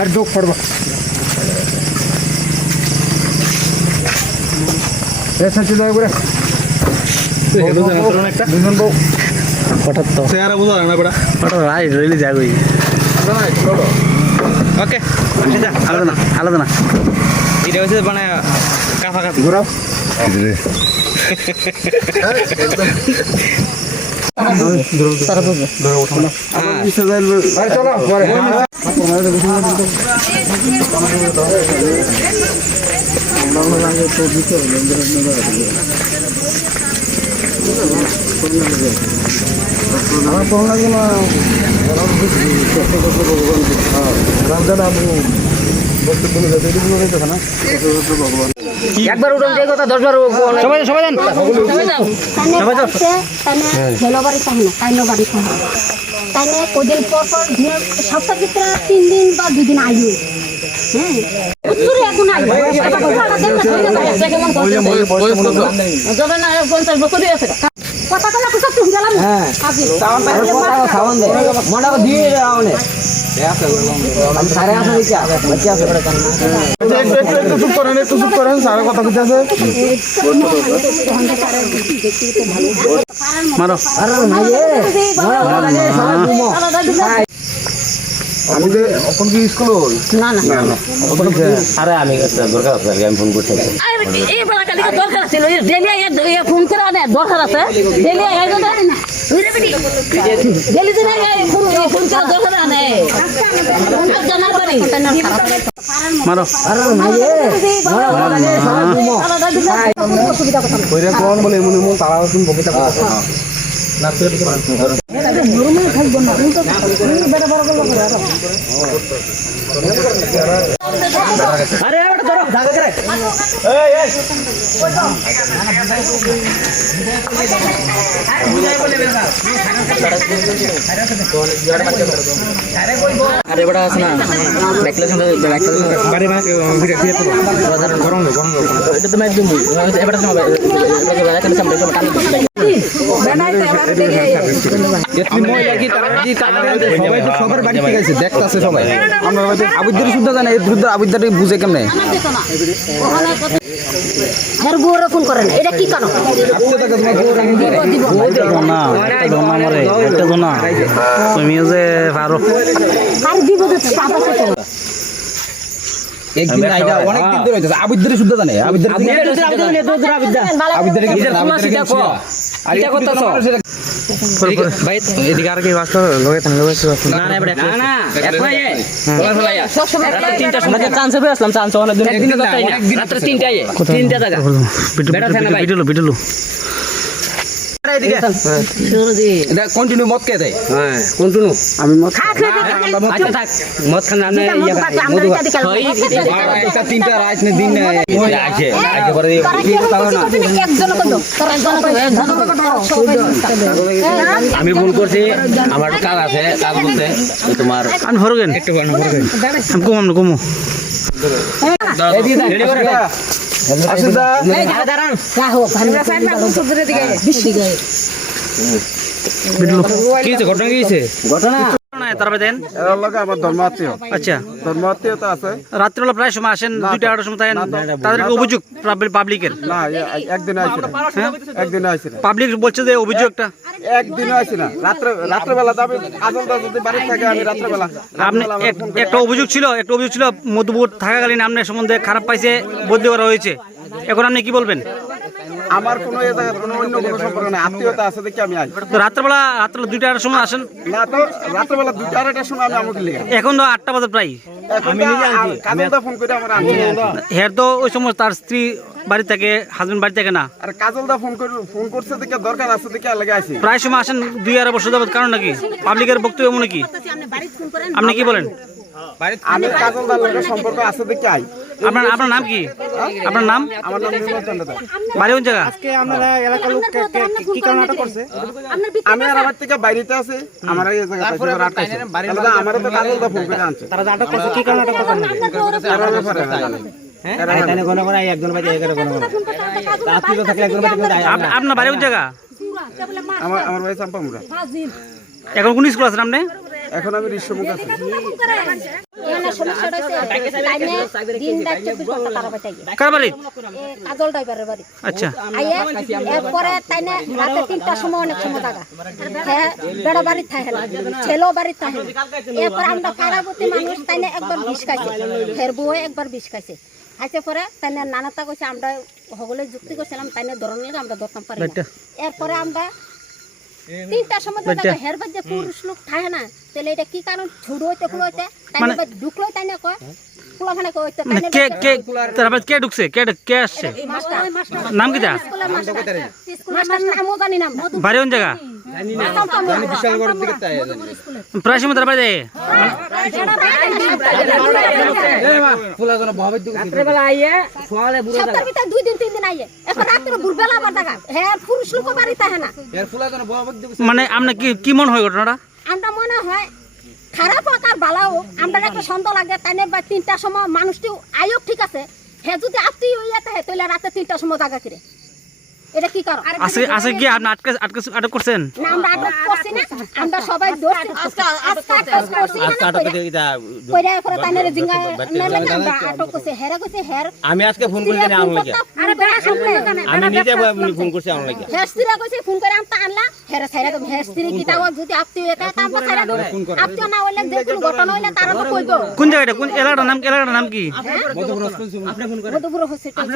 আর যোগ করবো দুজন বউ হঠাৎ তো চেহারা বোঝা না বেটা হঠাৎ রাইট রইলে যাগই ওকে আলাদা না আলাদা না এটা হচ্ছে মানে কাছাকাছি ঘোরাও একবার উঠুন যে কথা 10 বার সবাই সবাই দেন হেলোবাড়ি চাই না কাইনোবাড়ি চাই তাই না কদিন পর পর সপ্তাহ ভিতরে 3 দিন বা 2 দিন আইও হ্যাঁ উত্তরে এখন আইও যাবে না 50 বছর দিয়ে আছে কথা কথা কিছু তুমি গেলাম হ্যাঁ সাউন্ড পাইলে সাউন্ড দে মন্ডা দিয়ে আওনে আমি সারে আসা দিছি বাচ্চা আছে বড় কান একটু চুপ করেন সারা কথা কইতে আছে মারো আরে ভাই আমি যে এখন কি স্কুল না না আরে আমি দরকার আছে আমি ফোন করতে এই বেলা কালি দরকার ছিল ডেলি আগে ফোন করে আনে দরকার আছে ডেলি আগে না ডেলি দিনে ফোন করে দরকার আনে জানা পারি মারো আরে ভাই কইরে কোন বলে মনে মন তারা তুমি বকিতা কথা না তুই তো নরমাল থাকবো না তুমি তো বড় বড় করে আরে আবার ধরো জায়গা করে এই এই আরে বড় আছে না ব্যাকলেস বাড়ি মানে ভিডিও তো সাধারণ গরম এটা তো मैं একদম এবারে তো জায়গা করে সামনে টান সবাই তো সবার বাড়ি থেকে আছে দেখতাছে সবাই আমরা আবিদ্দারি শুদ্ধ জানে এই দ্রুত আবিদ্দারি বুঝে কেমনে আর বউরা ফোন করেন এটা কি কারণ তুমিও যে পারো আর দিব তো পাপা তো একদিন আইডা অনেক দিন ধরে হইতাছে আবিদ্দারি শুদ্ধ জানে আবিদ্দারি আবিদ্দারি আর এটা করতেছ ভাই এদিকে আর কি বাস্তব লগে থাকলে না না বড় না না এখন এই বলা সব সময় তিনটা সময় চান্স পেয়ে আসলাম চান্স অনেক দিন একদিন তো তাই না রাত 3টায় তিনটা জায়গা বিটুলু এদিকে সুরজি এটা কন্টিনিউ মত কে দেয় হ্যাঁ কন্টিনিউ আমি মত আচ্ছা থাক মদ খান না মধু এটা তিনটা রাত নে দিন আছে আগে করে একজন আমি ভুল করছি আমার কাজ আছে কাজ বলতে তোমার আমি ভরগেন একটু আমি কমো রেডি করে আসিদা দাঁড়ান রাহো ভান্ডা সাইড না কোন সুদরে দিকে বেশি গায় কি হয়েছে ঘটনা কি হয়েছে ঘটনা তারপরে দেন এর লগে আমার ধর্মাত্মীয় আচ্ছা ধর্মাত্মীয়তা আছে রাত্রিবেলা প্রায় সময় আসেন 2টা সময় তাই তাদের অভিযোগ পাবলিকের না একদিন আইছি না একদিন আইছি না পাবলিক বলছে যে অভিযোগটা একদিনও আইছি না রাত্রেবেলা যাবে আজলটা যদি বাড়ি থাকে আমি রাত্রেবেলা আপনি একটা অভিযোগ ছিল মধুপুর থাকাকালীন আপনার সম্বন্ধে খারাপ পাইছে বদলি করা হয়েছে এখন আপনি কি বলবেন আমার কোনো এ জায়গায় কোনো অন্য কোনো সম্পর্ক নাই আত্মীয়তা আছে দেখি আমি আই তো রাত্রেবেলা 2টার সময় আসেন না তো রাত্রেবেলা 2টার সময় আমি আমাকে লিখে এখন তো 8টা বাজে প্রায় আমি নিজে আনছি কাজলদা ফোন করে আমার আনছি হ্যাঁ তো ওই সময় তার স্ত্রী বাড়ি থেকে হাজবেন্ড বাড়ি থেকে না আর কাজলদা ফোন করছে দেখে দরকার আছে দেখে লাগে আইছি প্রায় সময় আসেন 2 বছর যাবত কারণ নাকি পাবলিকের বক্তব্য মনে কি আপনি কি বলেন আমি কাজলদার লগে সম্পর্ক আছে দেখে আই আপনার নাম কি আপনার নাম আমার নাম নির্মল চন্দ্র দাস বাড়ি কোন জায়গা আজকে আপনারা এলাকার লোক কি কারণটা করছে আমি আর আমার থেকে বাইরেতে আছি আমার এই জায়গা তারপরে আটকাইছে আমার তো কাজলদা ফোন করে আনছে তারা আটক করছে কি কারণটা করছে তার ব্যাপারে জানি হ্যাঁ এখানে কোন কোন একজন বাজে এখানে কোন কোন রাত্রি তো থাকলে একজন বাজে আপনার বাড়ি কোন জায়গা আমার ভাই চাম্পামুড়া এখন কোন স্কুল আছেন আপনি এখন আমি ঋষ্যমুখ আছি। এখানে সমস্যাটা হচ্ছে টাইমে দিন রাত 24 ঘন্টা তারা বাঁচাই কার বাড়ি? কাজল ড্রাইভারের বাড়ি আচ্ছা আইয়া এরপরে তাইনে রাতে 3টার সময় অনেক সময় জায়গা হ্যাঁ বড় বাড়ি থাকে না ছেলেও বাড়ি থাকে না এরপর আমরা পাড়াবতী মানুষ তাইনে একবার বিষ খাইছে ফের বউ একবার বিষ খাইছে খাইছে পরে তাইনে নানাটা কইছে আমরা সকলে যুক্তি করছিলাম তাইনে ধরন লাগে আমরা ধরতাম পারি না এরপরে আমরা 3টার সময় জায়গা হের বাজে পুরুষ লোক থাকে না তাহলে এটা কি কারণ ঝুড় হইতে ফুল হইতে তাইনে ঢুকলো তাইনে কয় ফুলাখানে কইতে মানে কে তারপর কে ঢুকছে কে আসছে নাম কি তা মাস্টার নামও জানি না বাড়ি কোন জায়গা প্রায় সময় তার বাড়ি যায় সপ্তাহের ভিতরে 2 দিন 3 দিন আইয়ে এখন রাত্রে ভোরবেলা আবার দেখা হ্যাঁ পুরুষ লোক বাড়ি থাকে না মানে আপনার কি মনে হয় ঘটনাটা? আমরা মনে হয় খারাপ হোক আর ভালো হোক আমরা একটা সন্দেহ লাগে তাইনে বা 3টার সময় মানুষটি আয়োগ ঠিক আছে হে যদি আত্মীয় হইয়া থাকে তাহলে রাতে 3টার সময় জায়গা কিরে এটা কি কারণ আছে কি আপনি আটক করছেন? না আমরা আটক করছি না আমরা সবাই ধরছি আজকে আটক করছি কইরা পরে তাইনে জিঙ্গা নেলে আমরা আটক করছি হেরা কইছে হের আমি আজকে ফোন করে জানি আন লাগি আরে বেড়া শুনলে আমি নিজে ফোন করছি আন লাগি হেস্তিরা কইছে ফোন করে আমটা আনলা হেরা ছাইরা তো হেস্তিরি কি তাও যদি আত্মীয় হইয়া থাকে তাও ছাইরা আত্মীয় না হইলে যে কোনো ঘটনা হইলে তারা তো কইবো কোন জায়গাটা কোন এলাকাটার নাম কি? মধুপুর হসপিটাল